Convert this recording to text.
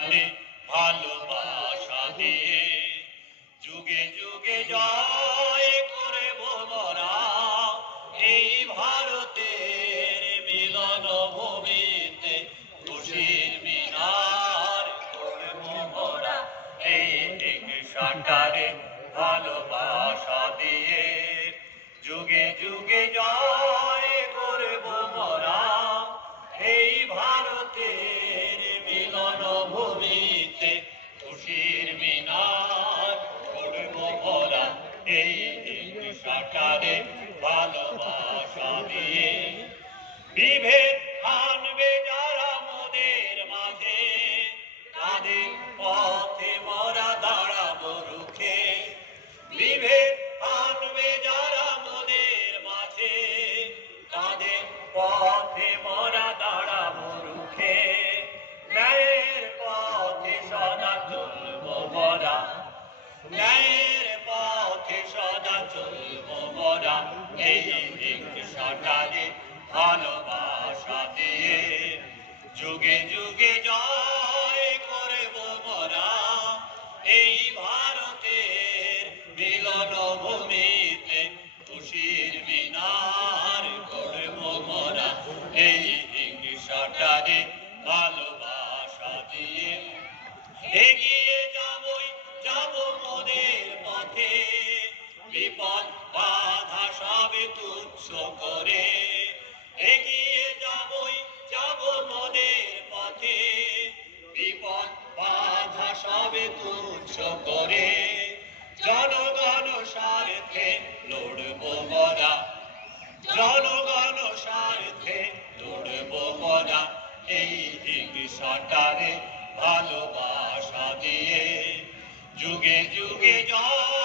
আনে ভালোবাসা দিয়ে যুগে যুগে জয় করে মোরা এই ভারতের মিলন ভূমিতে খুশির মিনার করব মোরা এই সাঁটারে ভালোবাসা দিয়ে যুগে যুগে জয় করব মোরা এই ভারতের মিলন ভূমিতে খুশির মিনার করব মোরা এই সাঁটারে ভালোবাসা দিয়ে বিভেদ আনবে যারা মোদের মাঝে তাদের পথে মোরা দাঁড়াবো রুখে বিভেদ আনবে যারা মোদের মাঝে তাদের পথে মোরা দাঁড়াবো রুখে ন্যায়ের পথে সদা চলবো মোরা ন্যায়ের পথে সদা চলবো মোরা এই সাঁটারে ভালোবাসা দিয়ে যুগে যুগে জয় করব মোরা এই ভারতের মিলন ভূমিতে খুশির মিনার করব মোরা এই সাঁটারে ভালোবাসা দিয়ে এগিয়ে যাব মোদের পথে বিপদ বাধা সবে তুচ্ছ করে এগিয়ে যাব মোদের পথে বিপদ বাধা সবে তুচ্ছ করে জনগণ স্বার্থে লড়ব মোরা জনগণ স্বার্থে লড়ব মোরা এই সাঁটারে ভালোবাসা দিয়ে যুগে যুগে জয়